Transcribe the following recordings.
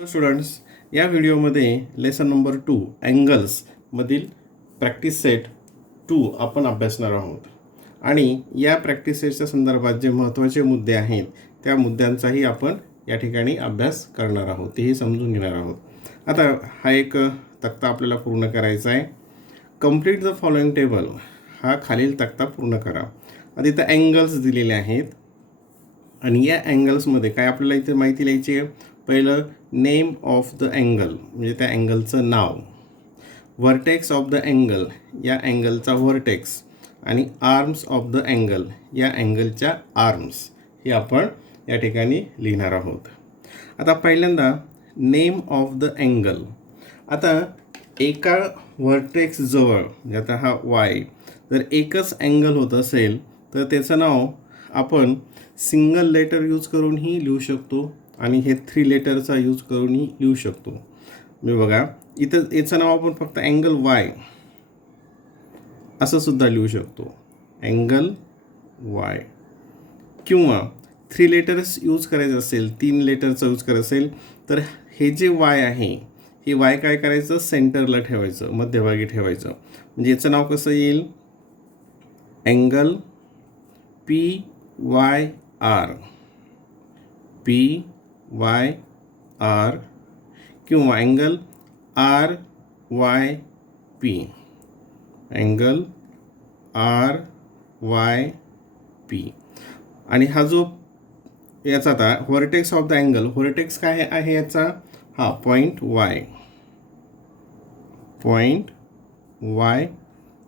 Students, या व्हिडिओमध्ये lesson number 2 अँगल्समधील practice set 2 आपण अभ्यासणार आहोत आणि या प्रॅक्टिस सेटच्या संदर्भात जे महत्त्वाचे मुद्दे आहेत त्या मुद्द्यांचाही आपण या ठिकाणी अभ्यास करणार आहोत, तेही समजून घेणार आहोत. आता हा एक तक्ता आपल्याला पूर्ण करायचा आहे. कंप्लीट द फॉलोइंग टेबल हा खालील तक्ता पूर्ण करा. आता इथं अँगल्स दिलेले आहेत आणि या अँगल्समध्ये काय आपल्याला इथे माहिती लिहायची आहे. पहिलं नेम ऑफ द अँगल म्हणजे त्या अँगलचं नाव, व्हर्टेक्स ऑफ द अँगल या अँगलचा व्हर्टेक्स आणि आर्म्स ऑफ द अँगल या अँगलच्या आर्म्स हे आपण या ठिकाणी लिहिणार आहोत. आता पहिल्यांदा नेम ऑफ द अँगल. आता एका व्हर्टेक्स जवळ म्हणजे आता हा वाय जर एकच अँगल होत असेल तर त्याचं नाव आपण सिंगल लेटर यूज करूनही लिहू शकतो आणि हे 3 लेटरचा यूज करूनही लिहू शकतो. मी बघा इथं याचं नाव आपण फक्त अँगल वाय असं सुद्धा लिहू शकतो, अँगल वाय. किंवा 3 लेटर्स यूज करायचं असेल, 3 लेटरचा यूज करायचं असेल तर हे जे वाय आहे हे वाय काय करायचं, सेंटरला ठेवायचं, मध्यभागी ठेवायचं. म्हणजे याचं नाव कसं येईल, angle P Y R, P Y R किंवा angle R Y P, angle R Y P. आणि हा जो याचा आता vertex of the angle, vertex काय आहे याचा, हा point Y, point Y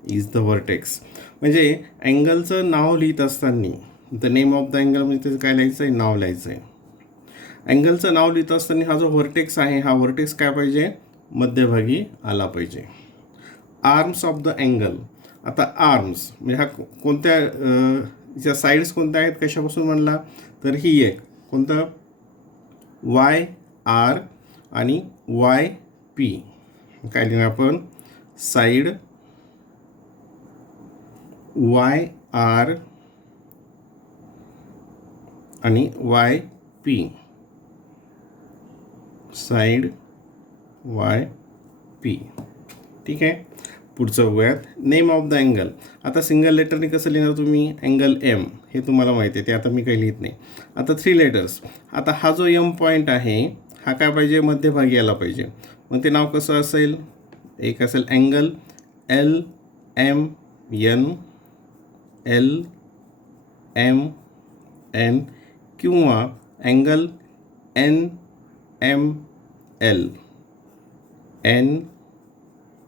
is the vertex. म्हणजे अँगलचं नाव लिहित असताना the name of the angle म्हणजे त्याचं काय लिहायचं आहे, नाव लिहायचं आहे. अँगलचं नाव लिहित असताना हा जो व्हर्टेक्स आहे हा व्हर्टेक्स काय पाहिजे, मध्यभागी आला पाहिजे. Arms of the angle. आता आर्म्स म्हणजे हा कोणत्या ज्या साईड्स कोणत्या आहेत, कशापासून म्हणला तर ही एक कोणतं, वाय आर आणि वाय पी. काय लिहिणार आपण, साईड वाय आर आणि Y P, side Y P. ठीक आहे, पुढचं बघूयात. Name of the angle. आता सिंगल लेटरने कसं लिहिणार तुम्ही, अँगल एम हे तुम्हाला माहिती आहे, ते आता मी काही लिहित नाही. आता 3 लेटर्स. आता हा जो एम पॉईंट आहे हा काय पाहिजे, मध्यभागी आला पाहिजे. मग ते नाव कसं असेल, एक असेल angle L M N, L M N किंवा angle N M L, N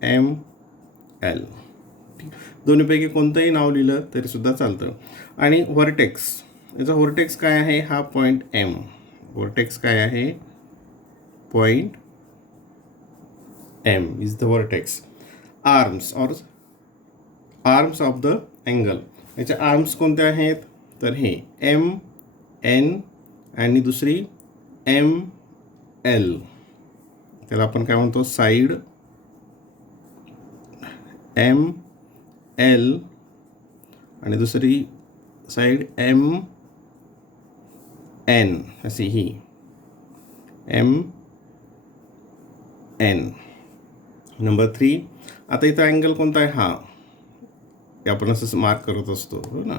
M L. दोन्हीपैकी कोणतंही नाव लिहिलं तरीसुद्धा चालतं. आणि व्हर्टेक्स, याचा व्हर्टेक्स काय आहे, हा पॉईंट एम. व्हर्टेक्स काय आहे, point M is the vertex. Arms और आर्म्स ऑफ द अँगल. याच्या आर्म्स कोणते आहेत तर हे एम एन आणि दुसरी एम एल, त्याला आपण काय म्हणतो, साईड एम एल आणि दुसरी साईड एम एन, अशी ही एम एन. नंबर 3. आता इथं अँगल कोणता आहे, हा आपण असं मार्क करत असतो हो ना.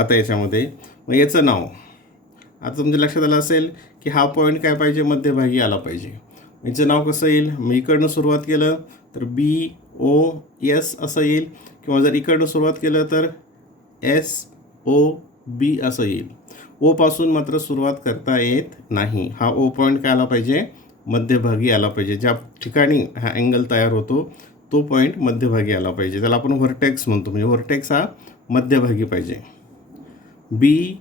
आता याच्यामध्ये मग याचं नाव, आता तुमच्या लक्षात आलं असेल की हा पॉईंट काय पाहिजे, मध्यभागी आला पाहिजे. याचं नाव कसं येईल, मी इकडनं सुरुवात केलं तर बी ओ एस असं येईल, किंवा जर इकडनं सुरुवात केलं तर एस ओ बी असं येईल. ओपासून मात्र सुरुवात करता येत नाही. हा ओ पॉईंट काय आला पाहिजे, मध्यभागी आला पाहिजे. ज्या ठिकाणी हा अँगल तयार होतो तो पॉईंट मध्यभागी आला पाहिजे. त्याला आपण व्हर्टेक्स म्हणतो. म्हणजे व्हर्टेक्स हा मध्यभागी पाहिजे. B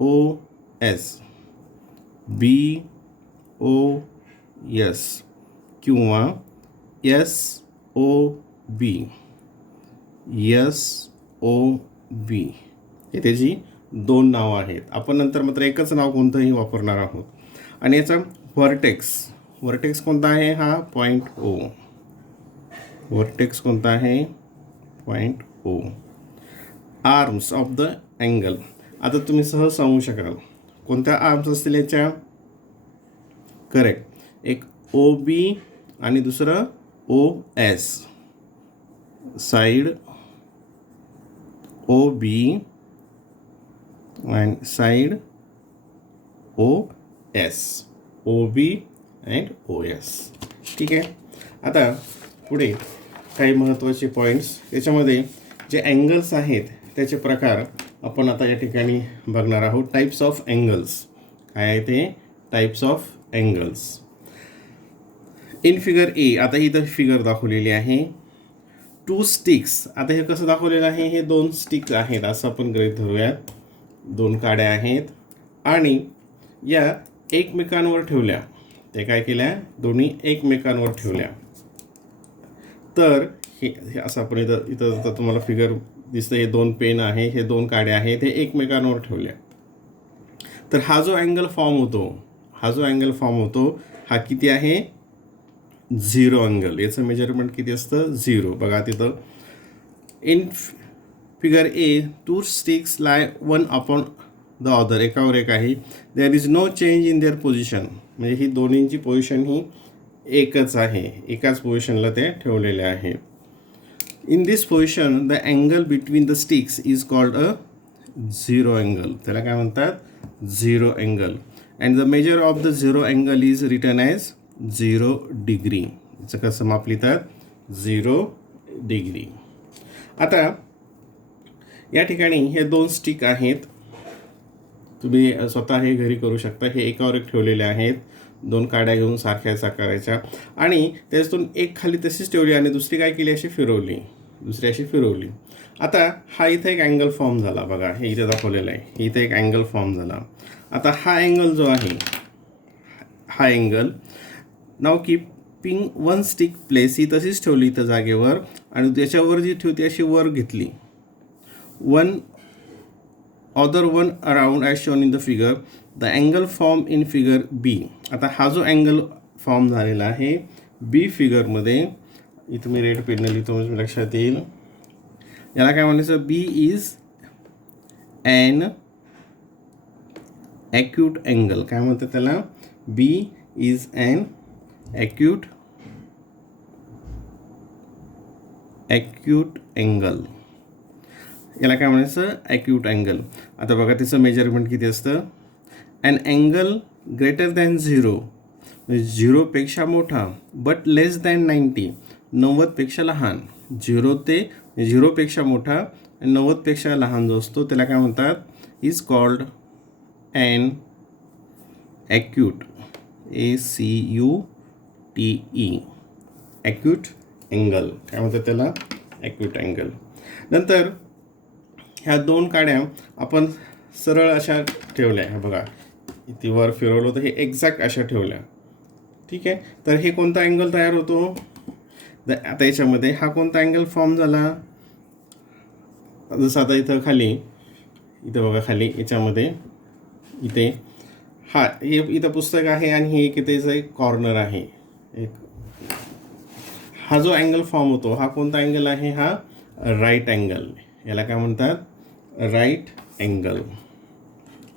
O S, B O S किंवा S O B, S O B. हे त्याची 2 नावं आहेत. आपण नंतर मात्र एकच नाव कोणतंही वापरणार आहोत. आणि याचा व्हर्टेक्स, व्हर्टेक्स कोणता आहे, हा पॉईंट ओ. व्हर्टेक्स कोणता आहे, point O. Arms of the angle. आता तुम्ही सहज सांगू शकाल कोणत्या आर्म्स असतील याच्या, करेक्ट. एक ओ बी आणि दुसरं O S. Side O B and side O S. O B and O S. ठीक आहे. आता पुढे काही महत्त्वाचे पॉईंट्स, त्याच्यामध्ये जे अँगल्स आहेत त्याचे प्रकार आपण आता या ठिकाणी बघणार आहोत. टाईप्स ऑफ अँगल्स काय आहे ते, types of angles. In figure ए, आता ही तर फिगर दाखवलेली आहे. 2 स्टिक्स, आता हे कसं दाखवलेलं आहे, हे 2 स्टिक्स आहेत असं आपण गृहीत धरूयात. 2 काड्या आहेत आणि या एकमेकांवर ठेवल्या. ते काय केल्या, दोन्ही एकमेकांवर ठेवल्या. तर हे असं आपण इथं आता तुम्हाला फिगर दिसतं, हे 2 पेन आहे, हे 2 काड्या आहेत, हे एकमेकांवर ठेवल्या. तर हा जो अँगल फॉर्म होतो, हा किती आहे, 0 अँगल. याचं मेजरमेंट किती असतं, 0. बघा तिथं in figure A 2 sticks lie one upon the other, एकावर एक आहे. There is no change in their position, म्हणजे ही दोन्हींची पोझिशन ही एकच आहे, एकाच पोझिशनला ते ठेवलेले आहे. In this position the angle between the sticks is called a 0 angle. त्याला काय म्हणतात, 0 angle. And the measure of the 0 angle is written as 0 degree. याचं कसं माप लिहितात, 0 डिग्री. आता या ठिकाणी हे 2 स्टिक आहेत, तुम्ही स्वतः हे घरी करू शकता. हे एकावर एक ठेवलेले आहेत, 2 काड्या घेऊन सारख्याच आकाराच्या, आणि त्याच्यातून एक खाली तशीच ठेवली आणि दुसरी काय केली, अशी फिरवली, दुसरी अशी फिरवली. आता हा इथं एक अँगल फॉर्म झाला. बघा हे इथे दाखवलेलं आहे, इथे एक अँगल फॉर्म झाला. आता हा अँगल जो आहे, हा अँगल नाव कीपिंग 1 स्टिक प्लेस, ही तशीच ठेवली इथं जागेवर, आणि त्याच्यावर जी ठेवती अशी वर घेतली. other one around as shown in the figure, the angle formed in figure B. आता हा जो अँगल फॉर्म झालेला आहे बी फिगरमध्ये, इथं मी रेड पेनने लिहितो म्हणजे लक्षात येईल. याला काय म्हणायचं, बी इज ॲन ॲक्यूट अँगल. काय म्हणतात त्याला, बी इज ॲन ॲक्यूट अँगल. याला काय म्हणायचं, ॲक्यूट अँगल. आता बघा त्याचं मेजरमेंट किती असतं, ॲन अँगल ग्रेटर दॅन 0, म्हणजे 0पेक्षा मोठा, बट लेस दॅन 90, 90पेक्षा लहान. 0पेक्षा मोठा आणि 90पेक्षा लहान जो असतो त्याला काय म्हणतात, is called an acute, ACUTE, acute angle. काय म्हणतात त्याला, ॲक्यूट अँगल. नंतर ह्या 2 काड्या आपण सरळ अशा ठेवल्या. बघा इथे वर फिरवलं तर हे एक्झॅक्ट अशा ठेवल्या. ठीक आहे. तर हे कोणता अँगल तयार होतो, आता याच्यामध्ये हा कोणता अँगल फॉर्म झाला, जसं आता इथं खाली, इथं बघा खाली याच्यामध्ये, इथे हा हे इथं पुस्तक आहे आणि हे एक इथेच एक कॉर्नर आहे. एक हा जो अँगल फॉर्म होतो हा कोणता अँगल आहे, हा राईट अँगल. याला काय म्हणतात, right angle.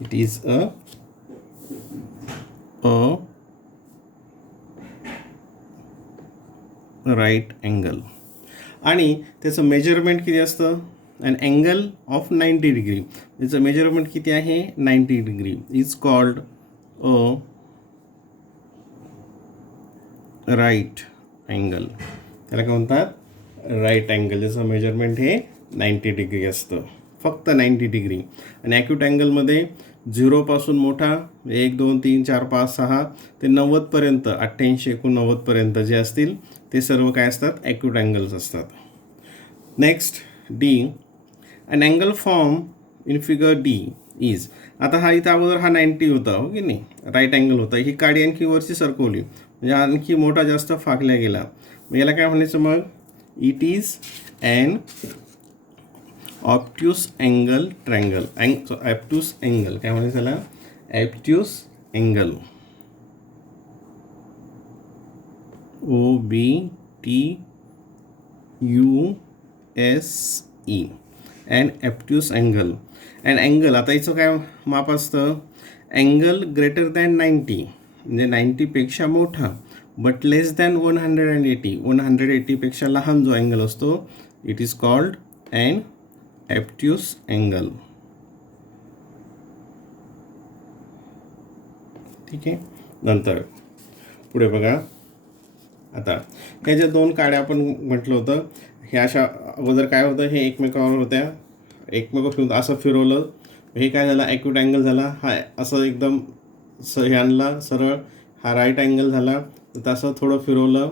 It is a right angle. आणि त्याचं मेजरमेंट किती असतं, अन अँगल ऑफ 90 डिग्री. त्याचं मेजरमेंट किती आहे, 90 degree, is called a right angle. त्याला काय म्हणतात, राईट अँगल. ज्याचं मेजरमेंट हे 90 डिग्री असतं, फक्त 90 डिग्री. आणि ॲक्यूट अँगलमध्ये 0पासून मोठा 1 2 3 4 5 6 ते 90पर्यंत, 88 89पर्यंत जे असतील ते सर्व काय असतात, ॲक्यूट अँगल्स असतात. Next D, an angle form in figure D is. आता हा इथं अगोदर हा 90 होता, हो की नाही, राईट अँगल होता. ही काडी आणखी वरची सरकवली म्हणजे आणखी मोठा जास्त फाकल्या गेला. मग याला काय म्हणायचं, मग it is an obtuse angle triangle. Obtuse angle काय म्हणायचं त्याला, obtuse angle, OBTUSE, and obtuse angle. And angle, आता याचं काय माप असतं, अँगल ग्रेटर दॅन 90, म्हणजे 90पेक्षा मोठा बट लेस दॅन 180, 180पेक्षा लहान जो अँगल असतो it is called an obtuse angle. ठीक आहे. नंतर पुढे बघा, आता ह्या ज्या दोन काड्या आपण म्हटलं होतं ह्या अशा अगोदर काय होतं, हे एकमेकावर होत्या, एकमेकावर असं फिरवलं, हे काय झालं ॲक्यूट अँगल झाला, हा असं एकदम हे आणला सरळ, हा राईट अँगल झाला, तसं थोडं फिरवलं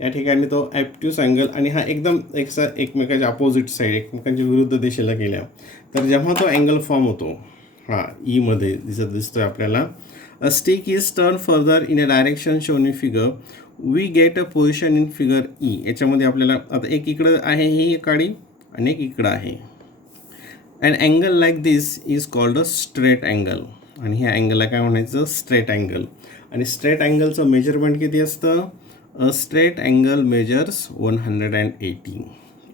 या ठिकाणी तो ॲप्ट्यूस अँगल, आणि हा एकदम एकमेकाच्या अपोजिट साईड एकमेकांच्या विरुद्ध दिशेला गेल्या. तर जेव्हा तो अँगल फॉर्म होतो, हा ईमध्ये दिसतोय आपल्याला, a stick is turn further in a direction shown in figure, we get a position in figure E. याच्यामध्ये आपल्याला आता एक इकडं आहे ही काडी आणि एक इकडं आहे. And angle like this is called a straight angle. आणि ह्या अँगलला काय म्हणायचं, स्ट्रेट अँगल. आणि स्ट्रेट अँगलचं मेजरमेंट किती असतं, अ स्ट्रेट अँगल मेजर्स 180.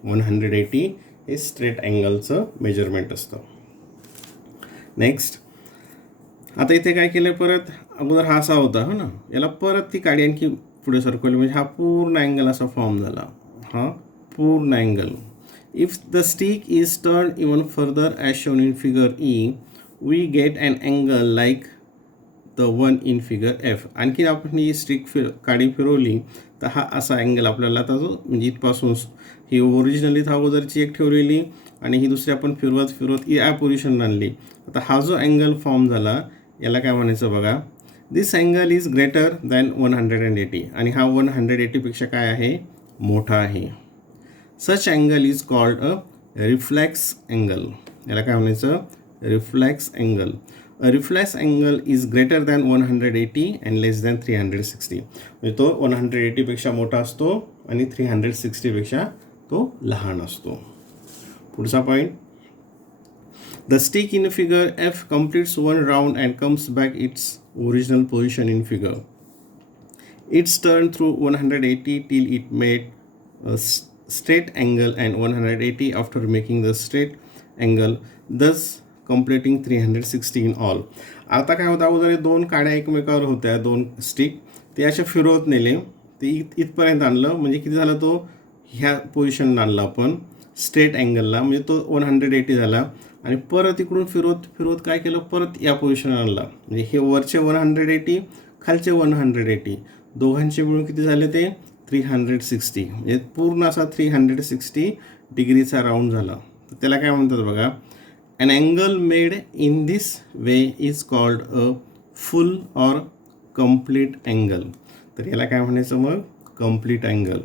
180 हे स्ट्रेट अँगलचं मेजरमेंट असतं. नेक्स्ट, आता इथे काय केलं, परत अगोदर हा असा होता हो ना, याला परत ती काडी आणखी पुढे सरकवली, म्हणजे हा पूर्ण अँगल असा फॉर्म झाला, हा पूर्ण angle. If the stick is turn even further as shown in figure E, we get an angle like the one in figure F. आणखी आपण ही स्टिक काडी फिरवली तर हा असा अँगल आपल्याला आता जो, म्हणजे इथपासून ही ओरिजिनली अगोदरची एक ठेवलेली आणि ही दुसरी आपण फिरवत फिरवत या पोझिशन आणली. आता हा जो अँगल फॉर्म झाला याला काय म्हणायचं बघा, this angle is greater than 180. आणि हा 180पेक्षा काय आहे, मोठा आहे. Such angle is called a reflex angle. याला काय म्हणायचं, reflex angle. A reflex angle is greater than 180 and less than 360. म्हणजे तो 180पेक्षा मोठा असतो आणि 360पेक्षा तो लहान असतो. पुढचा point, the stick in figure F completes one round and comes back its original position in figure. It's turned through 180 till it made a straight angle and 180 after making the straight angle, thus completing 360 in all. आता काय होतं, अगोदर दोन काड्या एकमेकावर होत्या, दोन stick, ते अशा फिरवत नेले, ते इथपर्यंत आणलं, म्हणजे किती झालं, तो ह्या पोझिशनला आणला आपण स्ट्रेट अँगलला, म्हणजे तो 180 झाला. आणि परत इकडून फिरवत फिरवत काय केलं, परत या पोझिशन आणला, म्हणजे हे वरचे 180 खालचे 180 दोघांचे मिळून किती झाले ते 360. म्हणजे पूर्ण असा 360 डिग्रीचा राऊंड झाला. तर त्याला काय म्हणतात बघा, an angle made in this way is called a full or complete angle. तर याला काय म्हणायचं मग, complete angle.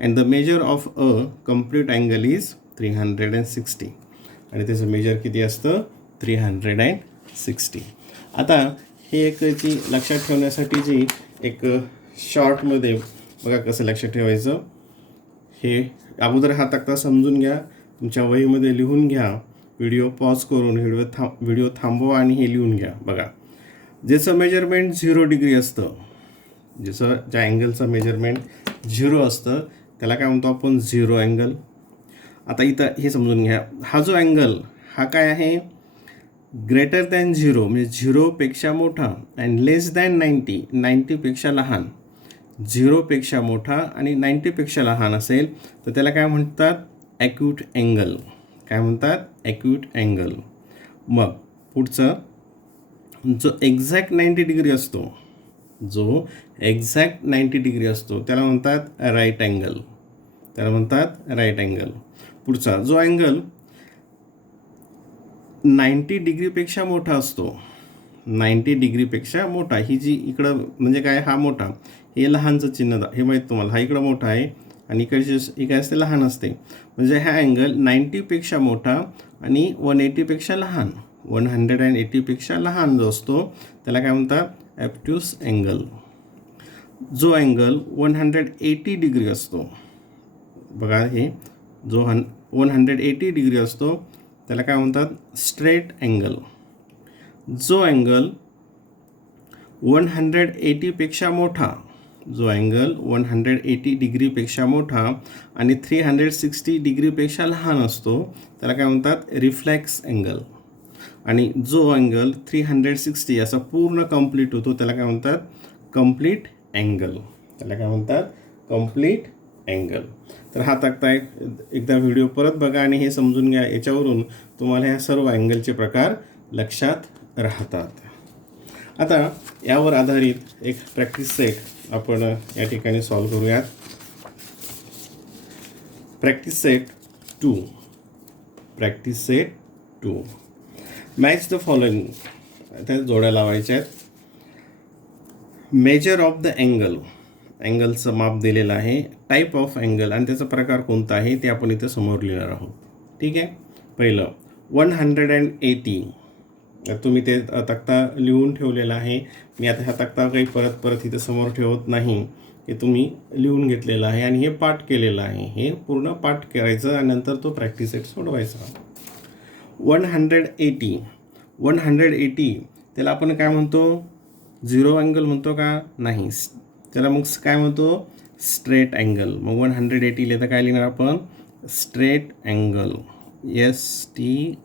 And the measure of a complete angle is 360. आणि त्याचं मेजर किती असतं, 360. आता हे एक जी लक्षात ठेवण्यासाठी जी एक शॉर्टमध्ये बघा कसं लक्षात ठेवायचं, हे अगोदर हा तक्ता समजून घ्या, तुमच्या वहीमध्ये लिहून घ्या, व्हिडिओ पॉज करून व्हिडिओ थांबवा आणि हे लिहून घ्या. बघा, ज्याचं मेजरमेंट 0 डिग्री असतं, ज्या अँगलचं मेजरमेंट 0 असतं त्याला काय म्हणतो आपण, झिरो अँगल. आता इथं हे समजून घ्या, हा जो अँगल हा काय आहे, ग्रेटर दॅन 0 म्हणजे 0पेक्षा मोठा, अँड लेस दॅन 90 90पेक्षा लहान. 0पेक्षा मोठा आणि 90पेक्षा लहान असेल तर त्याला काय म्हणतात, ॲक्यूट अँगल. काय म्हणतात, ॲक्यूट अँगल. मग पुढचं, जो एक्झॅक्ट 90 डिग्री असतो, जो एक्झॅक्ट 90 डिग्री असतो त्याला म्हणतात राईट अँगल. त्याला म्हणतात राईट अँगल. पुढचा जो अँगल 90 डिग्रीपेक्षा मोठा असतो, 90 डिग्रीपेक्षा मोठा, ही जी इकडं म्हणजे काय, हा मोठा, हे लहानचं चिन्ह हे माहीत तुम्हाला, हा इकडं मोठा आहे आणि इकडचे काय असते, लहान असते. म्हणजे हा अँगल 90पेक्षा मोठा आणि 180पेक्षा लहान, 180पेक्षा लहान जो असतो त्याला काय म्हणतात, ॲप्ट्यूस अँगल. जो अँगल 180 डिग्री असतो, बघा हे जो 180 डिग्री असतो त्याला काय म्हणतात, स्ट्रेट अँगल. जो अँगल 180पेक्षा मोठा, जो अँगल 180 डिग्रीपेक्षा मोठा आणि 360 डिग्रीपेक्षा लहान असतो त्याला काय म्हणतात, रिफ्लेक्स अँगल. आणि जो अँगल 360 असा पूर्ण कंप्लीट होतो त्याला काय म्हणतात, कम्प्लीट अँगल. त्याला काय म्हणतात? Complete angle. तर हा तक्ता एकदा व्हिडिओ परत बघा आणि हे समजून घ्या. याच्यावरून तुम्हाला ह्या सर्व अँगलचे प्रकार लक्षात राहतात. आता यावर आधारित एक प्रॅक्टिस सेट आपण या ठिकाणी सॉल्व करूयात. Practice set 2. Practice set 2. Match the following. त्या जोड्या लावायच्या आहेत. Measure of the angle. अँगलचं माप दिलेलं आहे. टाईप ऑफ अँगल आणि त्याचा प्रकार कोणता आहे ते आपण इथं समोर लिहिणार आहोत. ठीक आहे. पहिलं 180. तुम्ही ते तक्ता लिहून ठेवलेला आहे. मी आता हा तक्ता काही परत इथं समोर ठेवत नाही. हे तुम्ही लिहून घेतलेलं आहे आणि हे पाठ केलेलं आहे. हे पूर्ण पाठ करायचं आणि नंतर तो प्रॅक्टिस सेट सोडवायचा. 180 त्याला आपण काय म्हणतो? झिरो अँगल म्हणतो का? नाही. त्याला मग काय म्हणतो? Straight angle. मग 180 लिहिता काय लिहिणार आपण? Straight angle. STRAIGHTANGLE.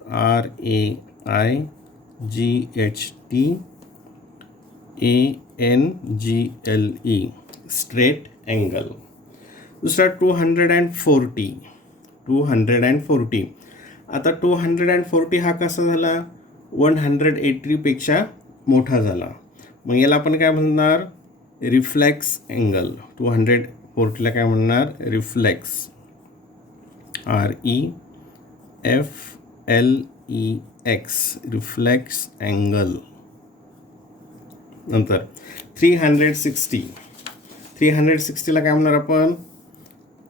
Straight angle. दुसरा 240. आता 240 हा कसा झाला? 180 पेक्षा मोठा झाला. मग याला आपण काय म्हणणार? Reflex angle. 240ला काय म्हणणार? रिफ्लेक्स. REFLEX. Reflex angle. नंतर 360ला काय म्हणणार आपण?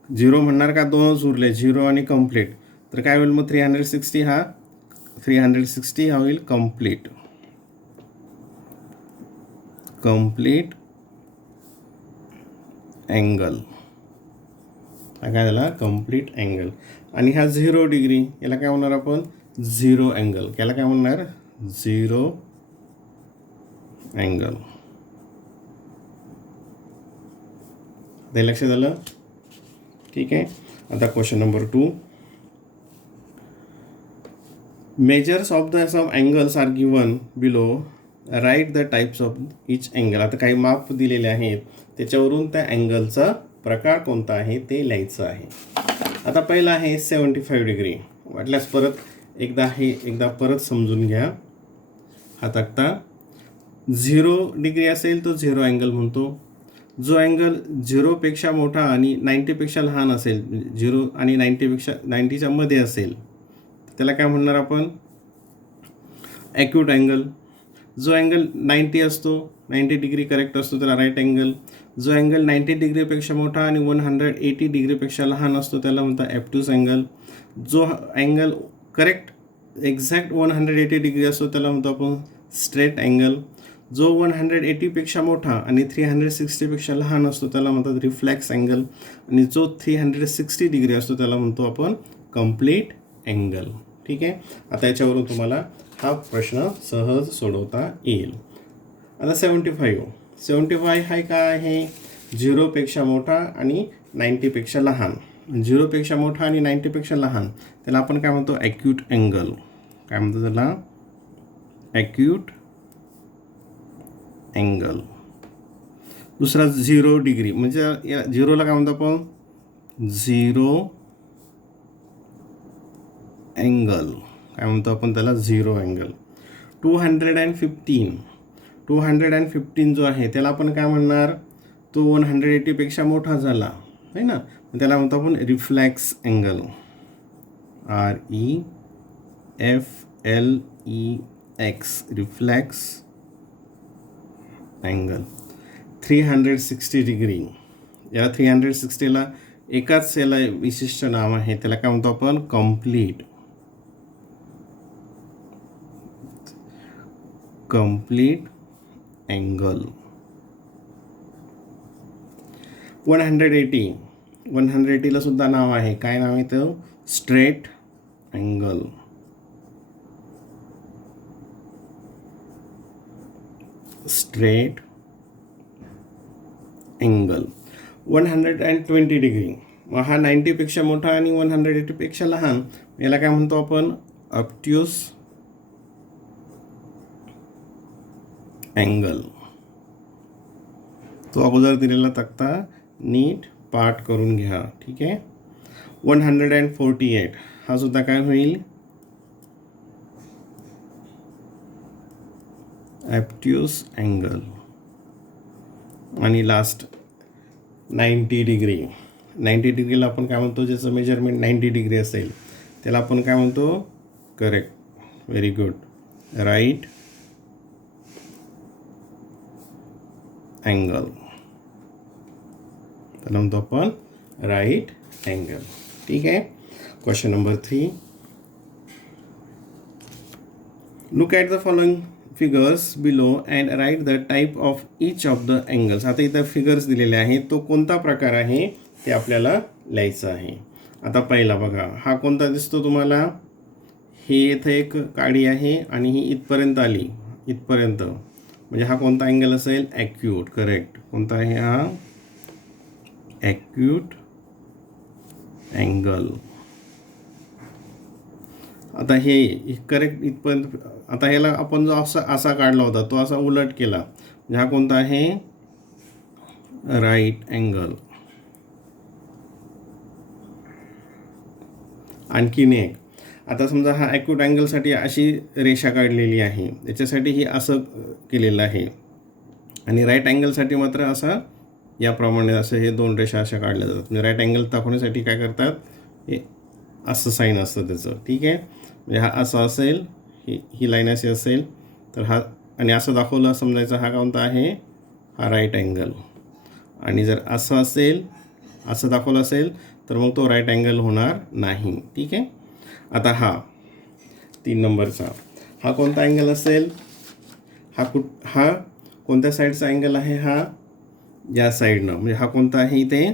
झिरो म्हणणार का? दोनच उरले, झिरो आणि कम्प्लीट. तर काय होईल मग? 360 हा होईल कम्प्लीट अँगल. हा काय झाला? Complete angle. आणि हा 0 डिग्री याला काय म्हणणार आपण? Zero angle. याला काय म्हणणार? Zero angle. ते लक्षात आलं? ठीक आहे. आता question number 2. Measures of the some angles are given below. Write the types of each angle. आता काही माप दिलेले आहेत, त्याच्यावरून त्या अँगलचा प्रकार कोणता आहे ते लिहायचं आहे. आता पहिला आहे 75 डिग्री. वाटल्यास एकदा परत समजून घ्या. हा तक्ता 0 डिग्री असेल तो झिरो अँगल म्हणतो. जो अँगल 0पेक्षा मोठा आणि 90पेक्षा लहान असेल, 0 आणि 90च्या मध्ये असेल, त्याला काय म्हणणार आपण? Acute angle. जो अँगल 90 डिग्री करेक्ट असतो त्याला राईट अँगल. जो अँगल 90 डिग्रीपेक्षा मोठा आणि 180 डिग्रीपेक्षा लहान असतो त्याला म्हणतात ॲब्ट्यूस अँगल. जो अँगल करेक्ट एक्झॅक्ट 180 डिग्री असतो त्याला म्हणतो आपण स्ट्रेट अँगल. जो 180पेक्षा मोठा आणि 360पेक्षा लहान असतो त्याला म्हणतात रिफ्लेक्स अँगल. आणि जो 360 डिग्री असतो त्याला म्हणतो आपण कम्प्लीट अँगल. ठीक आहे. आता याच्यावरून तुम्हाला हा प्रश्न सहज सोडवता येईल. आता 75 हा काय आहे? 0पेक्षा मोठा आणि 90पेक्षा लहान. 0पेक्षा मोठा आणि 90पेक्षा लहान त्याला आपण काय म्हणतो? Acute angle. काय म्हणतो त्याला? Acute angle. दुसरा 0 डिग्री म्हणजे या झिरोला काय म्हणतो आपण? Zero angle. काय म्हणतो आपण त्याला? Zero angle. 215 जो आहे त्याला आपण काय म्हणणार? तो 180पेक्षा मोठा झाला आहे ना, त्याला म्हणतो आपण reflex angle. REFLEX. Reflex angle. 360 degree. या 360ला एकाच याला विशिष्ट नाव आहे, त्याला काय म्हणतो आपण? Complete angle. 180ला सुद्धा नाव आहे. काय नाव आहे तर? Straight angle. Straight angle. 120 degree. मग हा 90पेक्षा मोठा आणि 180पेक्षा लहान, याला काय म्हणतो आपण? Obtuse angle. तो अगोदर दिलेला तक्ता नीट पाठ करून घ्या. ठीक आहे. 148 हा सुद्धा काय होईल, ॲप्ट्यूस अँगल. आणि लास्ट 90 डिग्री. 90 डिग्रीला आपण काय म्हणतो, ज्याचं मेजरमेंट 90 डिग्री असेल त्याला आपण काय म्हणतो, correct, very good, right angle. त्याला म्हणतो आपण राईट अँगल. ठीक आहे. Question number 3. Look at the following figures below and write the type of each of the angles. आता इथं फिगर्स दिलेले आहेत, तो कोणता प्रकार आहे ते आपल्याला लिहायचं आहे. आता पहिला बघा, हा कोणता दिसतो तुम्हाला, हे इथं एक काडी आहे आणि ही इथपर्यंत आली, इथपर्यंत, म्हणजे हा कोणता अँगल असेल, ॲक्यूट. करेक्ट. कोणता आहे हा, ॲक्यूट अँगल. आता हे करेक्ट इथपर्यंत. आता ह्याला आपण जो असा काढला होता तो असा उलट केला, म्हणजे हा कोणता आहे, राईट अँगल. आणखीन एक, आता समजा हा ॲक्यूट अँगलसाठी अशी रेषा काढलेली आहे, याच्यासाठी ही असं केलेलं आहे, आणि राईट अँगलसाठी मात्र असा याप्रमाणे असं हे दोन रेषा अशा काढल्या जातात. म्हणजे राईट अँगल दाखवण्यासाठी काय करतात, हे असं साईन असतं त्याचं. ठीक आहे. म्हणजे हा असं असेल, ही लाईन अशी असेल तर हा, आणि असं दाखवलं समजायचं हा कोणता आहे, हा राईट अँगल. आणि जर असं असेल, असं दाखवलं असेल तर मग तो राईट अँगल होणार नाही. ठीक आहे. आता हा 3 नंबरचा, हा कोणता अँगल असेल, हा कोणत्या साईडचा अँगल आहे, हा या साईडनं. म्हणजे हा कोणता आहे इथे,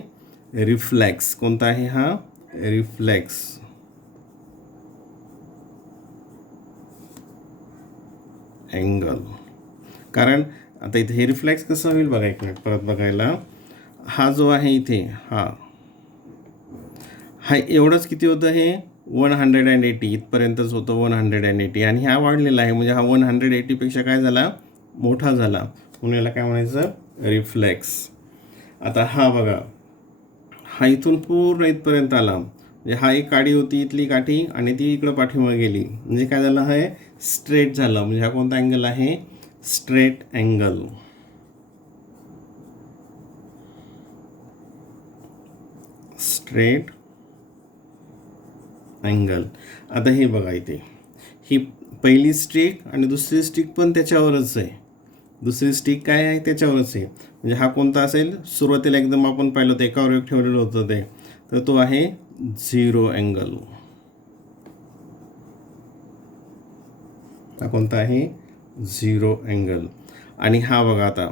रिफ्लेक्स. कोणता आहे हा, रिफ्लेक्स. अँगल. कारण आता इथे हे रिफ्लेक्स कसं होईल बघा, एक मिनिट परत बघायला. हा जो आहे इथे, हा एवढंच किती होतं, हे 180 इथपर्यंतच होतं, 180, आणि हा वाढलेला आहे, म्हणजे हा 180पेक्षा काय झाला, मोठा झाला, म्हणून याला काय म्हणायचं, रिफ्लेक्स. आता हा बघा, हा इथून पूर्ण इथपर्यंत आला, म्हणजे हा एक काडी होती इथली काठी आणि ती इकडं पाठीमागे गेली, म्हणजे काय झालं, हे स्ट्रेट झालं. म्हणजे हा कोणता अँगल आहे, स्ट्रेट अँगल. Straight angle. आता हे बघा इथे, ही पहिली स्टिक आणि दुसरी स्टिक पण त्याच्यावरच आहे, दुसरी स्टिक काय आहे त्याच्यावरच आहे. म्हणजे हा कोणता असेल, सुरुवातीला एकदम आपण पाहिलं होतं एकावर एक ठेवलेलं होतं ते, तर तो आहे 0 अँगल. हा कोणता आहे, 0 अँगल. आणि हा बघा, आता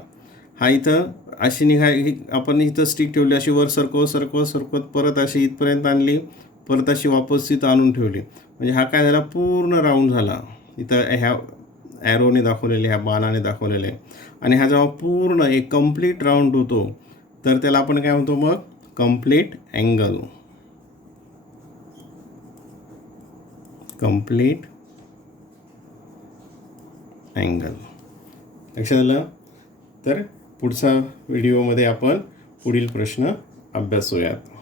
हा इथं अशी आपण इथं स्टिक ठेवली, अशी वर सरकवत परत अशी इथपर्यंत आणली, परत अशी वापस तिथं आणून ठेवली, म्हणजे हा काय झाला, पूर्ण राऊंड झाला. इथं ह्या ॲरोने दाखवलेले, ह्या बाणाने दाखवलेले. आणि हा जेव्हा पूर्ण एक कम्प्लीट राऊंड होतो तर त्याला आपण काय म्हणतो, मग कम्प्लीट अँगल. Complete angle. लक्षात आलं. तर पुढच्या व्हिडिओमध्ये आपण पुढील प्रश्न अभ्यासूयात.